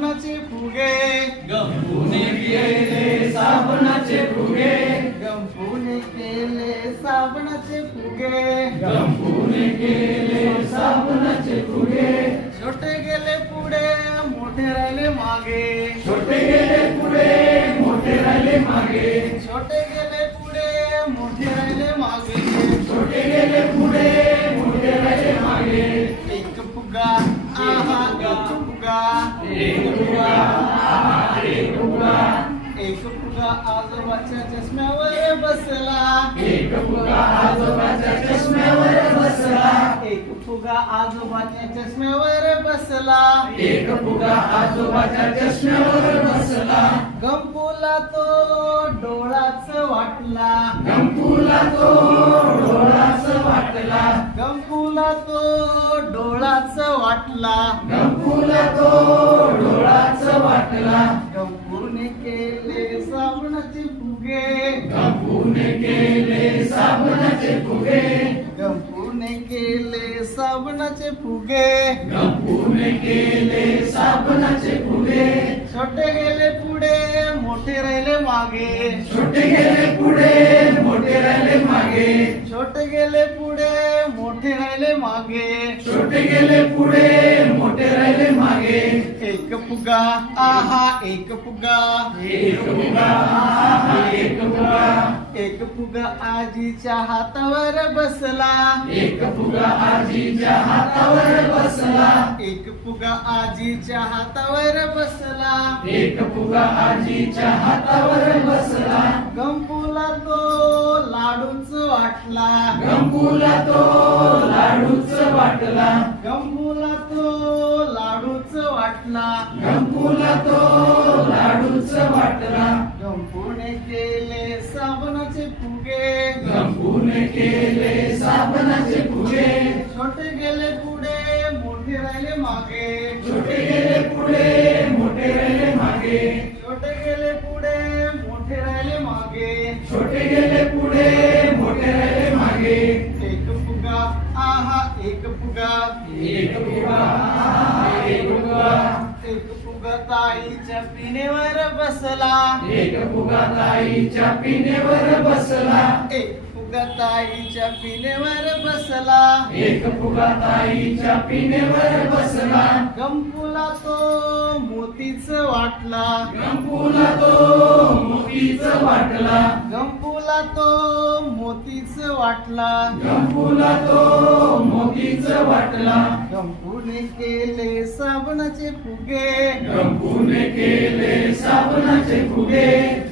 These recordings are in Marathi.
साबणाचे फुगे गंपूने केले साबणाचे फुगे गंपूने केले साबणाचे फुगे गंपूने केले साबणाचे फुगे छोटे गेले पुढे मोठे राहिले मागे छोटे गेले पुढे मोठे राहिले मागे छोटे गेले पुढे मोठे राहिले मागे छोटे गेले पुढे मोठे राहिले मागे एक फुगा आहा एक फुगा एक फुगा आहा एक फुगा एक फुगा आजोबाच्या चष्म्यावर बसला एक फुगा आजोबाच्या चष्म्यावर बसला एक फुगा आजोबाच्या चष्म्यावर बसला एक फुगा आजोबाच्या चष्म्यावर बसला गंपूला तो डोळाच वाटला गंपूला तो डोळाच वाटला गंपूला तो डोळाच वाटला गंपूला तो डोळाच वाटला गंपूने केले साबणाचे फुगे गंपूने केले साबणाचे फुगे गंपूने केले साबणाचे फुगे गंपूने केले साबणाचे फुगे छोटे गेले पुढे मोठे राहिले मागे छोटे गेले पुढे मोठे राहिले मागे छोटे गेले पुढे मोठे राहिले मागे छोटे गेले पुढे मोठे राहिले मागे एक फुगा आहा एक फुगा एक फुगा आहा एक फुगा एक फुगा आजीच्या हातावर बसला एक फुगा आजीच्या हातावर बसला एक फुगा आजीच्या हातावर बसला एक फुगा आजीच्या हातावर बसला गंपूला तो लाडूच वाटला गंपूला तो लाडूच वाटला गंपूला तो लाडूच वाटला गंपूला तो लाडूच वाटला गंपूने केले साबणाचे फुगे गंपूने केले साबणाचे फुगे छोटे गेले पुढे मोठे राहिले मागे छोटे गेले पुढे मोठे राहिले मागे छोटे गेले पुढे मोठे राहिले मागे छोटे गेले पुढे मोठे राहिले मागे एक फुगा आहा एक फुगा एक फुगा आहा एक फुगा एक फुगा ताईच्या पिनेवर बसला एक फुगा ताईच्या पिनेवर बसला एक फुगा ताईच्या पिनेवर बसला एक फुगा ताईच्या पिनेवर बसला गंपूला तो मोतीच वाटला गंपूला तो मोतीच वाटला गंपूला तो मोतीच वाटला गंपूला तो मोतीच वाटला गंपूने केले साबणाचे फुगे गंपूने केले साबणाचे फुगे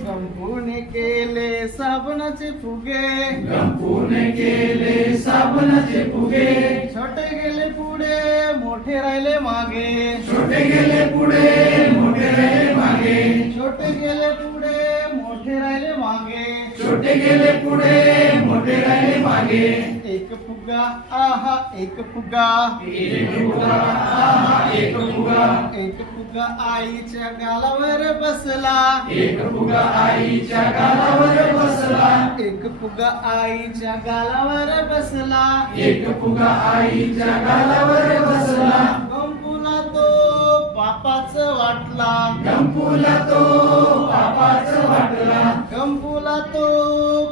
गंपूने केले साबणाचे फुगे गंपूने केले साबणाचे फुगे छोटे गेले पुढे मोठे राहिले मागे छोटे गेले पुढे मोठे राहिले मागे छोटे गेले पुढे मोठे राहिले मागे छोटे गेले पुढे मोठे राहिले मागे एक फुगा आहा एक फुगा एक फुगा आहा एक फुगा एक फुगा आईच्या गालावर बसला एक फुगा आईच्या गालावर बसला एक फुगा आईच्या गालावर बसला एक फुगा आईच्या गालावर बसला गंपूला तो पापाच वाटला गंपूला तो पापाच वाटला गंपूला तो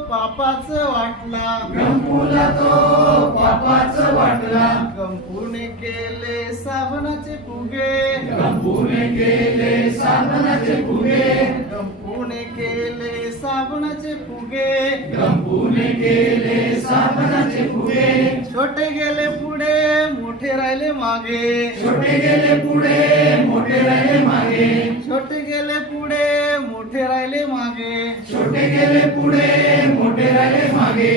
पापाच वाटला गंपूला तो पापाच वाटला गंपूने केले साबणाचे फुगे गंपूने केले साबणाचे फुगे गंपूने केले साबणाचे फुगे गंपूने केले साबणाचे फुगे छोटे गेले पुढे मोठे राहिले मागे छोटे गेले पुढे मोठे राहिले मागे छोटे गेले पुढे मोठे राहिले मागे छोटे गेले पुढे मोठे राहिले मागे